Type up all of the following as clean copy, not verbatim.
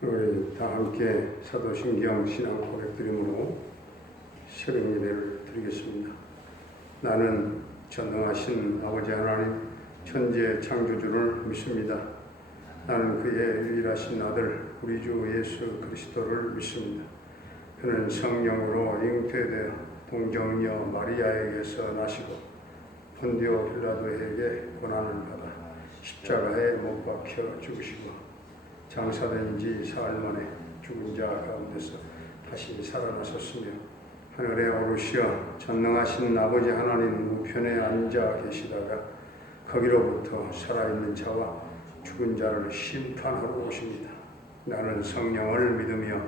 우리 다 함께 사도신경 신앙 고백드림으로 새벽 예배를 드리겠습니다. 나는 전능하신 아버지 하나님 천지의 창조주를 믿습니다. 나는 그의 유일하신 아들 우리 주 예수 그리스도를 믿습니다. 그는 성령으로 잉태되어 동정녀 마리아에게서 나시고 본디오 빌라도에게 고난을 받아 십자가에 못 박혀 죽으시고 장사된 지 사흘 만에 죽은 자 가운데서 다시 살아나셨으며 하늘에 오르시어 전능하신 아버지 하나님 우편에 앉아 계시다가 거기로부터 살아있는 자와 죽은 자를 심판하러 오십니다. 나는 성령을 믿으며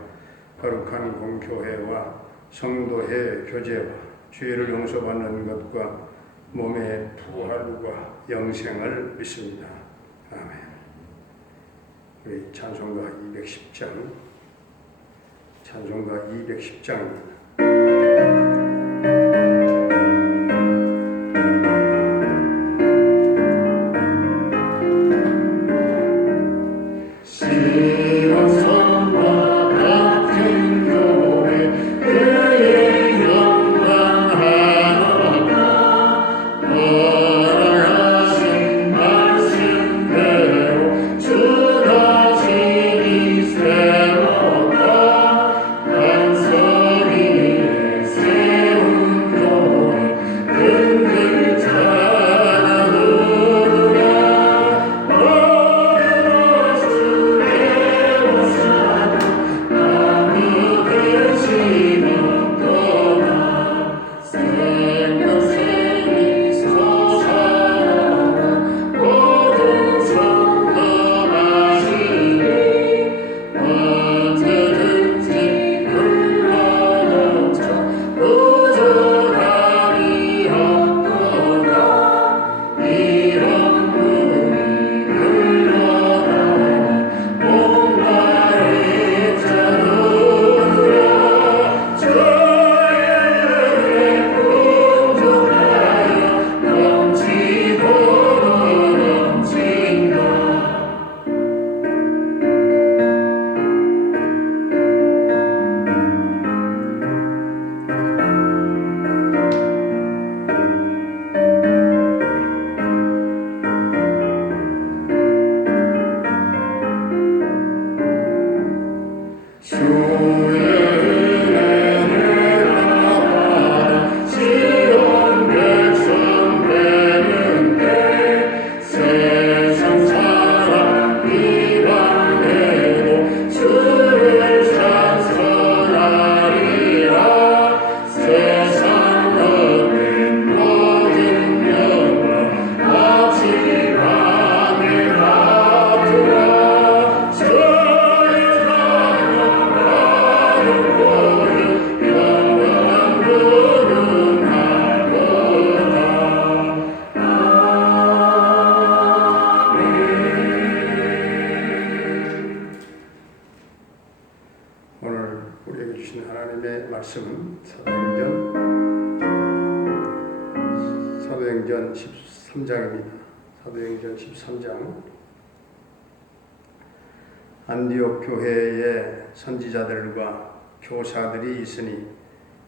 거룩한 공교회와 성도의 교제와 죄를 용서받는 것과 몸의 부활과 영생을 믿습니다. 아멘. 우리 찬송가 210장, 찬송가 210장입니다. 말씀은 사도행전 13장입니다. 사도행전 13장. 안디옥 교회에 선지자들과 교사들이 있으니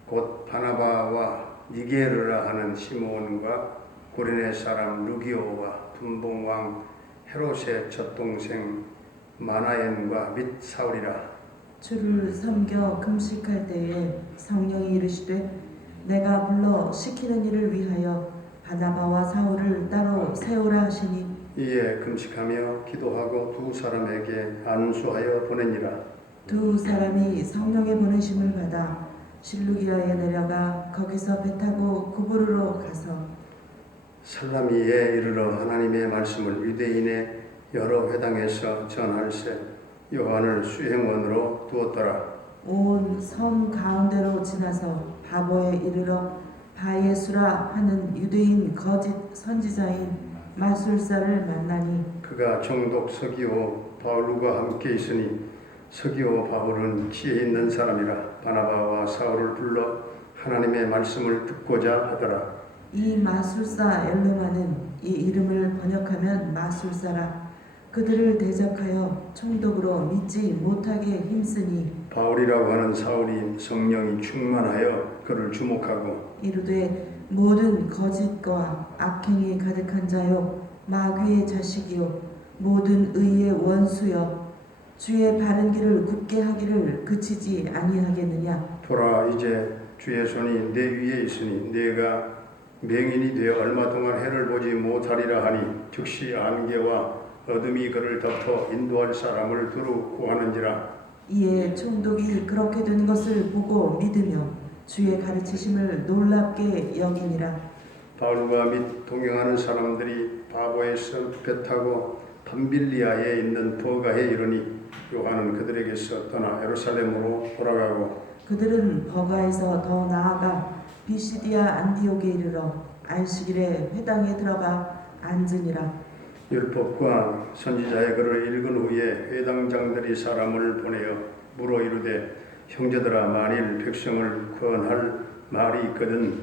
곧 바나바와 니게르라 하는 시몬과 고레네 사람 루기오와 분봉왕 헤롯의 젖동생 마나엔과 및 사울이라. 주를 섬겨 금식할 때에 성령이 이르시되 내가 불러 시키는 일을 위하여 바나바와 사울을 따로 세우라 하시니 이에 금식하며 기도하고 두 사람에게 안수하여 보내니라. 두 사람이 성령의 보내심을 받아 실루기아에 내려가 거기서 배 타고 구부르로 가서 살라미에 이르러 하나님의 말씀을 유대인의 여러 회당에서 전할세 요한을 수행원으로 두었더라. 온 섬 가운데로 지나서 바보에 이르러 바예수라 하는 유대인 거짓 선지자인 마술사를 만나니 그가 총독 서기오 바울과 함께 있으니 서기오 바울은 지혜 있는 사람이라 바나바와 사울을 불러 하나님의 말씀을 듣고자 하더라. 이 마술사 엘르마는 이 이름을 번역하면 마술사라. 그들을 대적하여 총독으로 믿지 못하게 힘쓰니 바울이라고 하는 사울이 성령이 충만하여 그를 주목하고 이르되 모든 거짓과 악행이 가득한 자요 마귀의 자식이요 모든 의의 원수여 주의 바른 길을 굳게 하기를 그치지 아니하겠느냐. 보라, 이제 주의 손이 내 위에 있으니 내가 맹인이 되어 얼마 동안 해를 보지 못하리라 하니 즉시 안개와 어둠이 그를 덮어 인도할 사람을 두루 구하는지라. 이에 총독이 그렇게 된 것을 보고 믿으며 주의 가르치심을 놀랍게 여기니라. 바울과 및 동행하는 사람들이 바보에서 배 타고 밤빌리아에 있는 버가에 이르니 요한은 그들에게서 떠나 예루살렘으로 돌아가고 그들은 버가에서 더 나아가 비시디아 안디옥에 이르러 안식일에 회당에 들어가 앉으니라. 율법과 선지자의 글을 읽은 후에 회당장들이 사람을 보내어 물어 이르되 형제들아, 만일 백성을 구원할 말이 있거든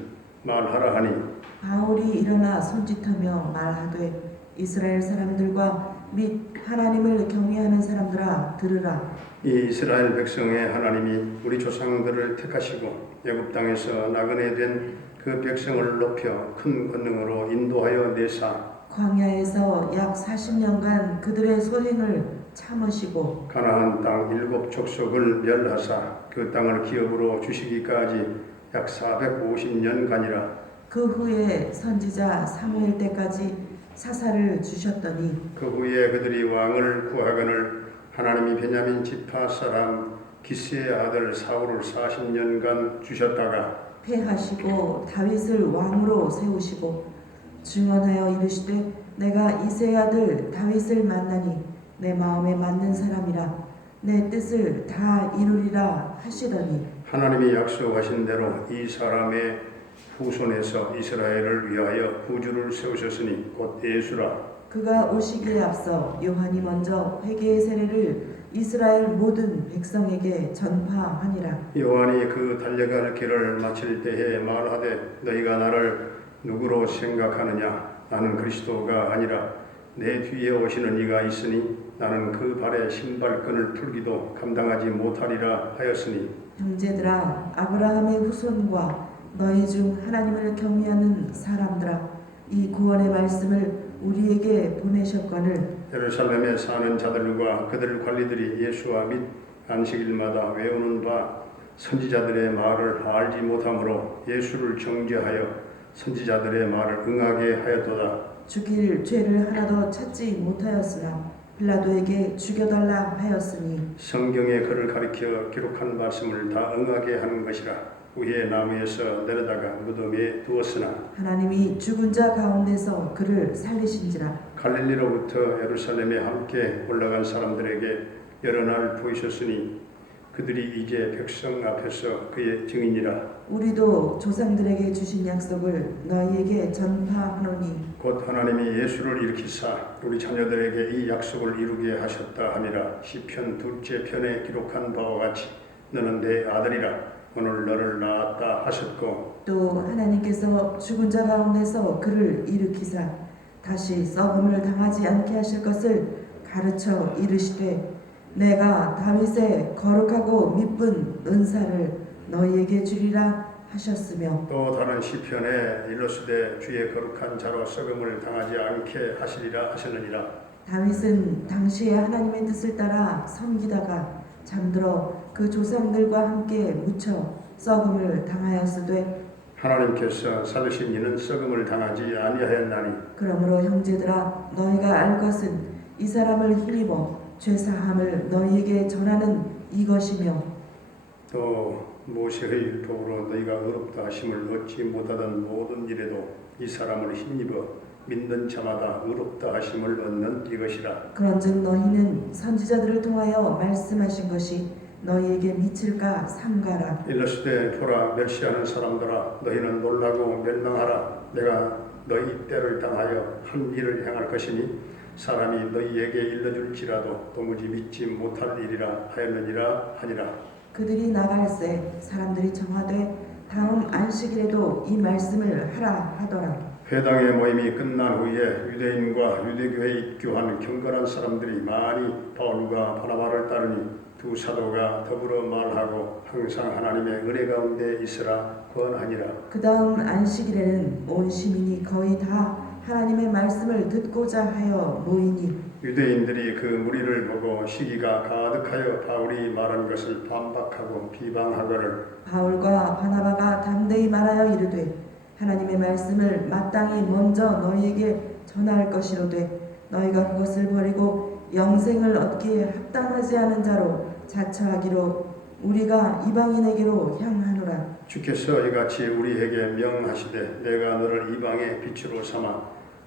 말하라 하니 바울이 일어나 손짓하며 말하되 이스라엘 사람들과 및 하나님을 경외하는 사람들아 들으라. 이 이스라엘 백성의 하나님이 우리 조상들을 택하시고 애굽 땅에서 나그네 된 그 백성을 높여 큰 권능으로 인도하여 내사 광야에서 약 40년간 그들의 소행을 참으시고 가나안 땅 7 족속을 멸하사 그 땅을 기업으로 주시기까지 약 450년간이라. 그 후에 선지자 사무엘 때까지 사사를 주셨더니 그 후에 그들이 왕을 구하거늘 하나님이 베냐민 지파 사람 기스의 아들 사울을 40년간 주셨다가 패하시고 다윗을 왕으로 세우시고 증언하여 이르시되 내가 이새의 아들 다윗을 만나니 내 마음에 맞는 사람이라 내 뜻을 다 이루리라 하시더니 하나님이 약속하신 대로 이 사람의 후손에서 이스라엘을 위하여 구주를 세우셨으니 곧 예수라. 그가 오시기에 앞서 요한이 먼저 회개의 세례를 이스라엘 모든 백성에게 전파하니라. 요한이 그 달려갈 길을 마칠 때에 말하되 너희가 나를 누구로 생각하느냐? 나는 그리스도가 아니라 내 뒤에 오시는 이가 있으니 나는 그 발에 신발끈을 풀기도 감당하지 못하리라 하였으니. 형제들아, 아브라함의 후손과 너희 중 하나님을 경외하는 사람들아, 이 구원의 말씀을 우리에게 보내셨거늘 예루살렘에 사는 자들과 그들 관리들이 예수와 및 안식일마다 외우는 바 선지자들의 말을 알지 못하므로 예수를 정죄하여 선지자들의 말을 응하게 하였도다. 죽일 죄를 하나도 찾지 못하였으나 빌라도에게 죽여달라 하였으니 성경에 그를 가리켜 기록한 말씀을 다 응하게 하는 것이라. 후에 나무에서 내려다가 무덤에 두었으나 하나님이 죽은 자 가운데서 그를 살리신지라. 갈릴리로부터 예루살렘에 함께 올라간 사람들에게 여러 날 보이셨으니 그들이 이제 백성 앞에서 그의 증인이라. 우리도 조상들에게 주신 약속을 너희에게 전파하노니 곧 하나님이 예수를 일으키사 우리 자녀들에게 이 약속을 이루게 하셨다 함이라. 시편 2째 편에 기록한 바와 같이 너는 내 아들이라 오늘 너를 낳았다 하셨고 또 하나님께서 죽은 자 가운데서 그를 일으키사 다시 썩음을 당하지 않게 하실 것을 가르쳐 이르시되 내가 다윗의 거룩하고 미쁜 은사를 너희에게 주리라 하셨으며 또 다른 시편에 일러스되 주의 거룩한 자로 썩음을 당하지 않게 하시리라 하셨느니라. 다윗은 당시에 하나님의 뜻을 따라 섬기다가 잠들어 그 조상들과 함께 묻혀 썩음을 당하였으되 하나님께서 살으신 이는 썩음을 당하지 아니하였나니. 그러므로 형제들아 너희가 알 것은 이 사람을 힘입어 죄사함을 너희에게 전하는 이것이며 또 모세의 율법으로 너희가 의롭다 하심을 얻지 못하던 모든 일에도 이 사람을 힘입어 믿는 자마다 의롭다 하심을 얻는 이것이라. 그런즉 너희는 선지자들을 통하여 말씀하신 것이 너희에게 미칠까 삼가라. 일러스되 보라, 멸시하는 사람들아 너희는 놀라고 멸망하라. 내가 너희 때를 당하여 한 일을 행할 것이니 사람이 너희에게 일러줄지라도 도무지 믿지 못할 일이라 하였느니라 하니라. 그들이 나갈새 사람들이 정하되 다음 안식일에도 이 말씀을 하라 하더라. 회당의 모임이 끝난 후에 유대인과 유대교에 입교한 경건한 사람들이 많이 바울과 바나바를 따르니 두 사도가 더불어 말하고 항상 하나님의 은혜 가운데 있으라 권하니라. 그 다음 안식일에는 온 시민이 거의 다 하나님의 말씀을 듣고자 하여 모이니 유대인들이 그 무리를 보고 시기가 가득하여 바울이 말한 것을 반박하고 비방하거늘 바울과 바나바가 담대히 말하여 이르되 하나님의 말씀을 마땅히 먼저 너희에게 전할 것이로되 너희가 그것을 버리고 영생을 얻기에 합당하지 않은 자로 자처하기로 우리가 이방인에게로 향하노라. 주께서 이같이 우리에게 명하시되 내가 너를 이방의 빛으로 삼아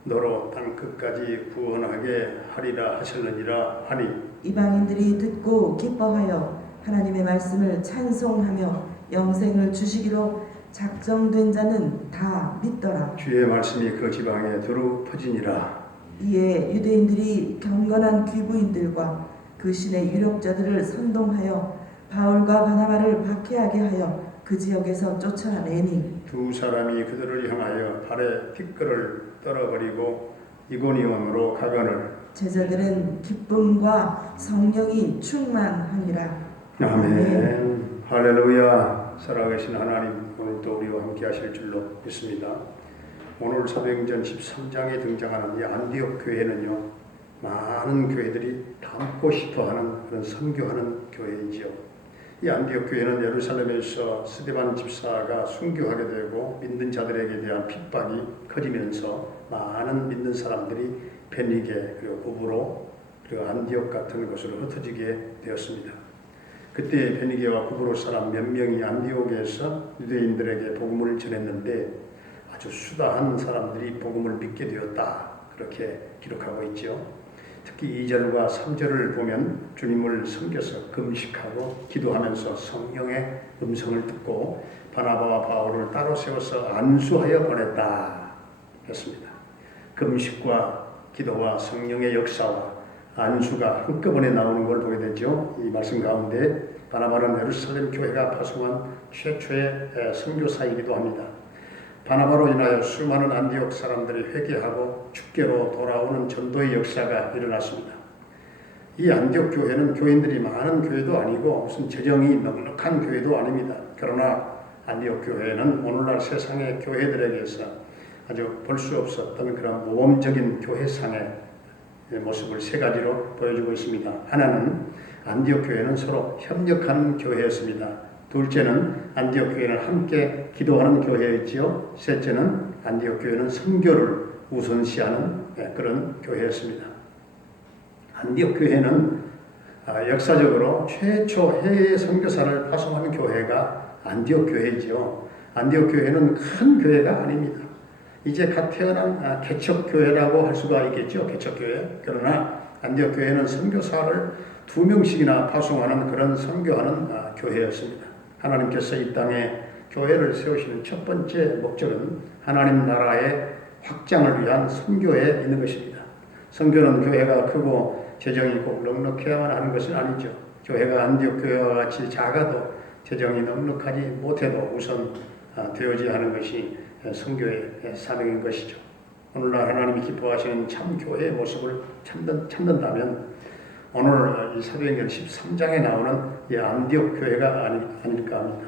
너로 땅 끝까지 구원하게 하리라 하셨느니라 하니 이방인들이 듣고 기뻐하여 하나님의 말씀을 찬송하며 영생을 주시기로 작정된 자는 다 믿더라. 주의 말씀이 그 지방에 두루 퍼지니라. 이에 유대인들이 경건한 귀부인들과 그 신의 유력자들을 선동하여 바울과 바나바를 박해하게 하여 그 지역에서 쫓아내니 두 사람이 그들을 향하여 발에 티끌을 떨어버리고 이고니온으로 가거늘. 제자들은 기쁨과 성령이 충만하니라. 아멘. 할렐루야. 살아계신 하나님, 오늘도 우리와 함께 하실 줄로 믿습니다. 오늘 사도행전 13장에 등장하는 이 안디옥 교회는요, 많은 교회들이 닮고 싶어하는 그런 선교하는 교회이지요. 이 안디옥 교회는 예루살렘에서 스데반 집사가 순교하게 되고 믿는 자들에게 대한 핍박이 커지면서 많은 믿는 사람들이 베니게 그리고 구브로 그리고 안디옥 같은 곳으로 흩어지게 되었습니다. 그때 베니게와 구브로 사람 몇 명이 안디옥에서 유대인들에게 복음을 전했는데 아주 수다한 사람들이 복음을 믿게 되었다. 그렇게 기록하고 있죠. 특히 2절과 3절을 보면 주님을 섬겨서 금식하고 기도하면서 성령의 음성을 듣고 바나바와 바울을 따로 세워서 안수하여 보냈다 했습니다. 금식과 기도와 성령의 역사와 안수가 한꺼번에 나오는 걸 보게 되죠. 이 말씀 가운데 바나바는 예루살렘 교회가 파송한 최초의 선교사이기도 합니다. 바나바로 인하여 수많은 안디옥 사람들이 회개하고 주께로 돌아오는 전도의 역사가 일어났습니다. 이 안디옥 교회는 교인들이 많은 교회도 아니고 무슨 재정이 넉넉한 교회도 아닙니다. 그러나 안디옥 교회는 오늘날 세상의 교회들에게서 아주 볼 수 없었던 그런 모범적인 교회상의 모습을 세 가지로 보여주고 있습니다. 하나는 안디옥 교회는 서로 협력하는 교회였습니다. 둘째는 안디옥 교회는 함께 기도하는 교회였지요. 셋째는 안디옥 교회는 선교를 우선시하는 그런 교회였습니다. 안디옥 교회는 역사적으로 최초 해외 선교사를 파송한 교회가 안디옥 교회지요. 안디옥 교회는 큰 교회가 아닙니다. 이제 갓 태어난 개척교회라고 할 수가 있겠죠. 개척교회. 그러나 안디옥 교회는 선교사를 2명씩이나 파송하는 그런 선교하는 교회였습니다. 하나님께서 이 땅에 교회를 세우시는 첫 번째 목적은 하나님 나라의 확장을 위한 선교에 있는 것입니다. 선교는 교회가 크고 재정이 꼭 넉넉해야만 하는 것은 아니죠. 교회가 안디옥 교회와 같이 작아도 재정이 넉넉하지 못해도 우선 되어져야 하는 것이 선교의 사명인 것이죠. 오늘날 하나님이 기뻐하시는 참 교회의 모습을 찾는다면 오늘 이 사도행전 13장에 나오는 이 안디옥 교회가 아닐까 합니다.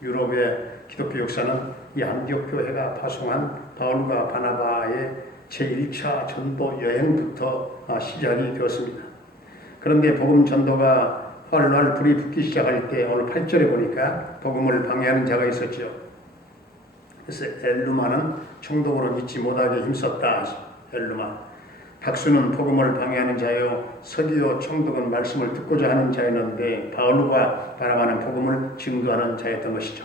유럽의 기독교 역사는 이 안디옥 교회가 파송한 바울과 바나바의 제1차 전도 여행부터 시작이 되었습니다. 그런데 복음 전도가 활활 불이 붙기 시작할 때 오늘 8절에 보니까 복음을 방해하는 자가 있었죠. 그래서 엘루마는 총독으로 믿지 못하게 힘썼다. 엘루마. 박수는 복음을 방해하는 자요, 서기오 총독은 말씀을 듣고자 하는 자였는데 바울과 바나바는 복음을 증거하는 자였던 것이죠.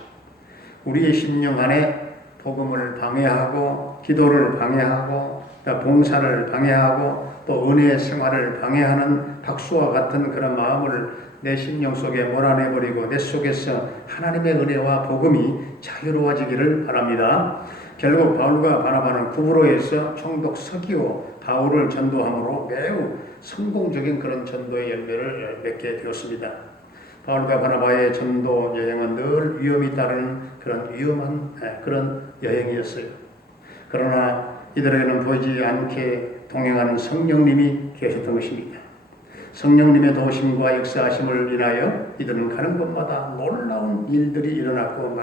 우리의 심령 안에 복음을 방해하고 기도를 방해하고 봉사를 방해하고 또 은혜의 생활을 방해하는 박수와 같은 그런 마음을 내 심령 속에 몰아내버리고 내 속에서 하나님의 은혜와 복음이 자유로워지기를 바랍니다. 결국 바울과 바나바는 구브로에서 총독 서기오 바울을 전도함으로 매우 성공적인 그런 전도의 열매를 맺게 되었습니다. 바울과 바나바의 전도 여행은 늘 위험이 따르는 그런 위험한 그런 여행이었어요. 그러나 이들에게는 보이지 않게 동행하는 성령님이 계셨던 것입니다. 성령님의 도우심과 역사하심을 인하여 이들은 가는 곳마다 놀라운 일들이 일어났고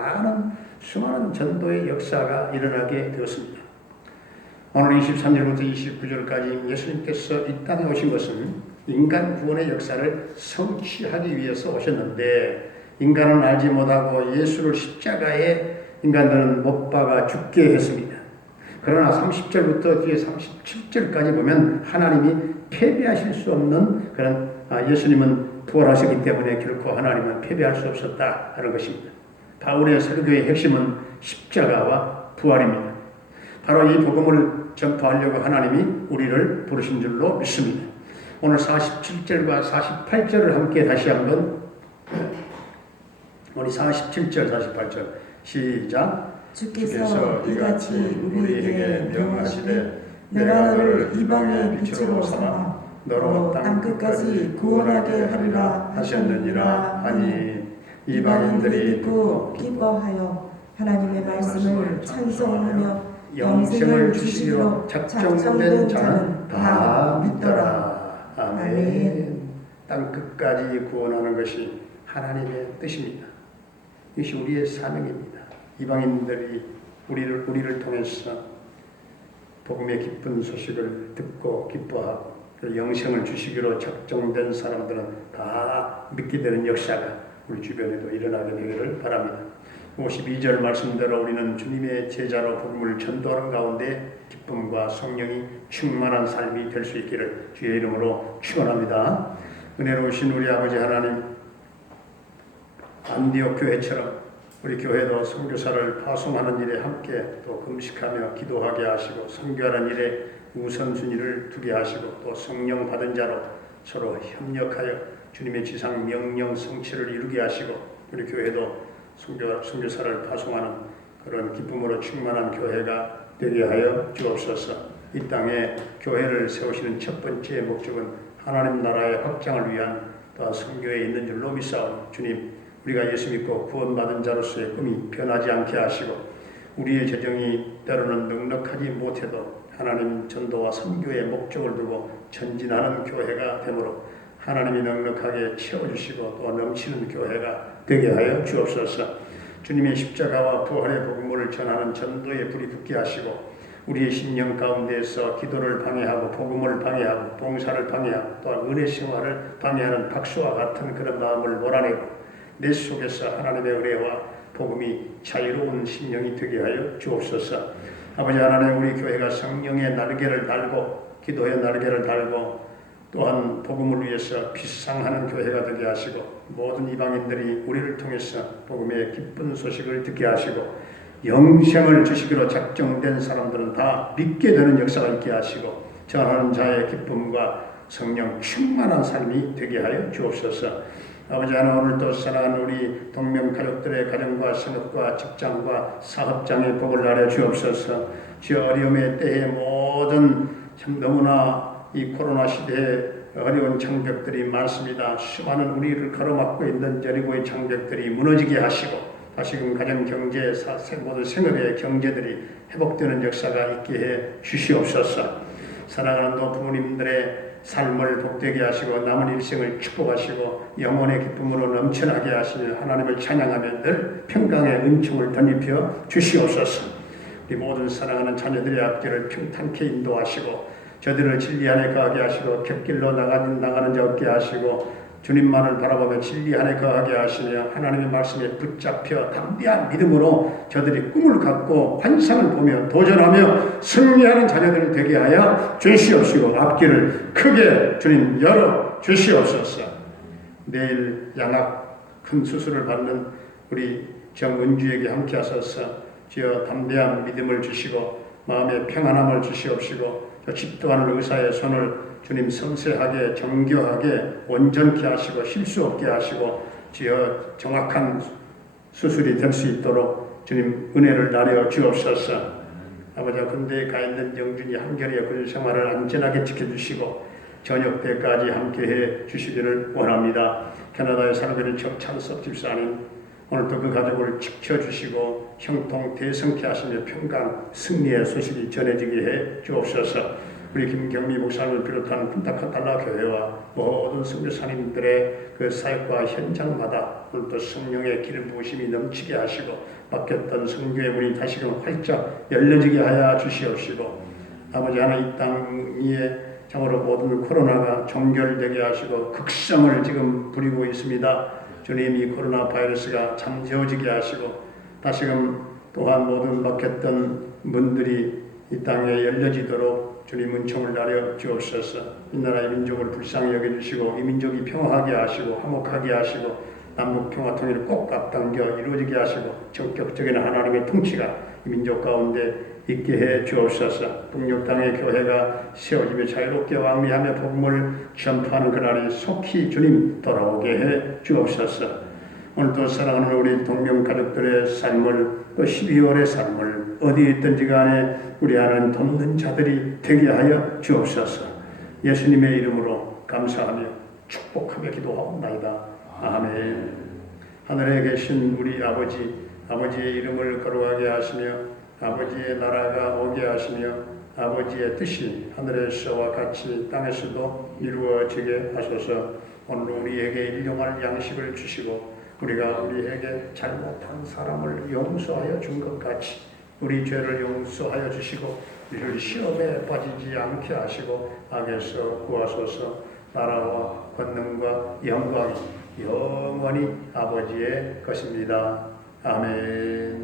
수많은 전도의 역사가 일어나게 되었습니다. 오늘 23절부터 29절까지 예수님께서 이 땅에 오신 것은 인간 구원의 역사를 성취하기 위해서 오셨는데 인간은 알지 못하고 예수를 십자가에 인간들은 못 박아 죽게 했습니다. 그러나 30절부터 뒤에 37절까지 보면 하나님이 패배하실 수 없는 그런 예수님은 부활하셨기 때문에 결코 하나님은 패배할 수 없었다 하는 것입니다. 바울의 설교의 핵심은 십자가와 부활입니다. 바로 이 복음을 전파하려고 하나님이 우리를 부르신 줄로 믿습니다. 오늘 47절과 48절을 함께 다시 한번 우리 47절 48절 시작. 주께서 이같이 우리에게 명하시되 내가 너를 이방의 빛으로 삼아 너로 땅끝까지 구원하게 하리라 하셨느니라 하니 이방인들이 듣고 기뻐하여 하나님의 말씀을 찬송하며 영생을 주시기로 작정된 자는 다 믿더라. 아멘. 땅끝까지 구원하는 것이 하나님의 뜻입니다. 이것이 우리의 사명입니다. 이방인들이 우리를 통해서 복음의 기쁜 소식을 듣고 기뻐하고 영생을 주시기로 작정된 사람들은 다 믿게 되는 역사가 우리 주변에도 일어나게 되기를 바랍니다. 52절 말씀대로 우리는 주님의 제자로 복음을 전도하는 가운데 기쁨과 성령이 충만한 삶이 될 수 있기를 주의 이름으로 축원합니다. 은혜로우신 우리 아버지 하나님, 안디옥 교회처럼 우리 교회도 선교사를 파송하는 일에 함께 또 금식하며 기도하게 하시고 선교하는 일에 우선순위를 두게 하시고 또 성령 받은 자로 서로 협력하여 주님의 지상 명령 성취를 이루게 하시고 우리 교회도 선교사를 파송하는 그런 기쁨으로 충만한 교회가 되게 하여 주옵소서. 이 땅에 교회를 세우시는 첫 번째 목적은 하나님 나라의 확장을 위한 또 선교에 있는 줄로 믿사오니 주님, 우리가 예수 믿고 구원받은 자로서의 꿈이 변하지 않게 하시고 우리의 재정이 때로는 넉넉하지 못해도 하나님 전도와 선교의 목적을 두고 전진하는 교회가 되므로 하나님이 넉넉하게 채워주시고 또 넘치는 교회가 되게 하여 주옵소서. 주님의 십자가와 부활의 복음을 전하는 전도의 불이 붙게 하시고 우리의 심령 가운데에서 기도를 방해하고 복음을 방해하고 봉사를 방해하고 또한 은혜 생활을 방해하는 박수와 같은 그런 마음을 몰아내고 내 속에서 하나님의 은혜와 복음이 자유로운 심령이 되게 하여 주옵소서. 아버지 하나님, 우리 교회가 성령의 날개를 달고 기도의 날개를 달고 또한 복음을 위해서 비상하는 교회가 되게 하시고 모든 이방인들이 우리를 통해서 복음의 기쁜 소식을 듣게 하시고 영생을 주시기로 작정된 사람들은 다 믿게 되는 역사가 있게 하시고 전하는 자의 기쁨과 성령 충만한 삶이 되게 하여 주옵소서. 아버지 하나님, 오늘도 사랑하는 우리 동명가족들의 가정과 생업과 직장과 사업장의 복을 나려 주옵소서. 주 어려움의 때에 모든 참 너무나 이 코로나 시대에 어려운 장벽들이 많습니다. 수많은 우리를 가로막고 있는 여리고의 장벽들이 무너지게 하시고 다시금 가정 경제, 모든 생업의 경제들이 회복되는 역사가 있게 해 주시옵소서. 사랑하는 또 부모님들의 삶을 복되게 하시고 남은 일생을 축복하시고 영혼의 기쁨으로 넘쳐나게 하시며 하나님을 찬양하며 늘 평강의 은총을 덧입혀 주시옵소서. 우리 모든 사랑하는 자녀들의 앞길을 평탄케 인도하시고 저들을 진리 안에 거하게 하시고 곁길로 나가는 자 없게 하시고 주님만을 바라보며 진리 안에 거하게 하시며 하나님의 말씀에 붙잡혀 담대한 믿음으로 저들이 꿈을 갖고 환상을 보며 도전하며 승리하는 자녀들이 되게 하여 주시옵시고 앞길을 크게 주님 열어 주시옵소서. 내일 양악 큰 수술을 받는 우리 정은주에게 함께 하소서. 주여 담대한 믿음을 주시고 마음의 평안함을 주시옵시고 집도하는 의사의 손을 주님 섬세하게 정교하게 온전케 하시고 실수 없게 하시고 주여 정확한 수술이 될 수 있도록 주님 은혜를 나려 주옵소서. 아버지, 군대에 가 있는 영준이 한결의 군 생활을 안전하게 지켜주시고 저녁 때까지 함께해 주시기를 원합니다. 캐나다에 살고 있는 정찬섭 집사님, 오늘도 그 가족을 지켜주시고 형통 대성케 하시며 평강 승리의 소식이 전해지게 해 주옵소서. 우리 김경미 목사님을 비롯한 펜타카탈라 교회와 모든 선교사님들의 그 사역과 현장마다 오늘도 성령의 기름 부으심이 넘치게 하시고 막혔던 선교의 문이 다시금 활짝 열려지게 하여 주시옵시고, 아버지 하나님 이 땅 위에 참으로 모든 코로나가 종결되게 하시고 극성을 지금 부리고 있습니다. 주님, 이 코로나 바이러스가 잠재워지게 하시고 다시금 또한 모든 막혔던 문들이 이 땅에 열려지도록 주님 은총을 나려 주옵소서. 이 나라의 민족을 불쌍히 여겨주시고 이 민족이 평화하게 하시고 화목하게 하시고 남북 평화 통일을 꼭 앞당겨 이루어지게 하시고 전격적인 하나님의 통치가 이 민족 가운데 있게 해 주옵소서. 북녘 땅의 교회가 세워지며 자유롭게 왕래하며 복음을 전파하는 그날이 속히 주님 돌아오게 해 주옵소서. 오늘도 사랑하는 우리 동명 가족들의 삶을, 또 12월의 삶을 어디에 있든지 간에 우리 하나님 돕는 자들이 되게 하여 주옵소서. 예수님의 이름으로 감사하며 축복하며 기도하옵나이다. 아멘. 하늘에 계신 우리 아버지, 아버지의 이름을 거룩하게 하시며 아버지의 나라가 오게 하시며 아버지의 뜻이 하늘에서와 같이 땅에서도 이루어지게 하소서. 오늘 우리에게 일용할 양식을 주시고 우리가 우리에게 잘못한 사람을 용서하여 준 것 같이 우리 죄를 용서하여 주시고 우리를 시험에 빠지지 않게 하시고 악에서 구하소서. 나라와 권능과 영광이 영원히 아버지의 것입니다. 아멘.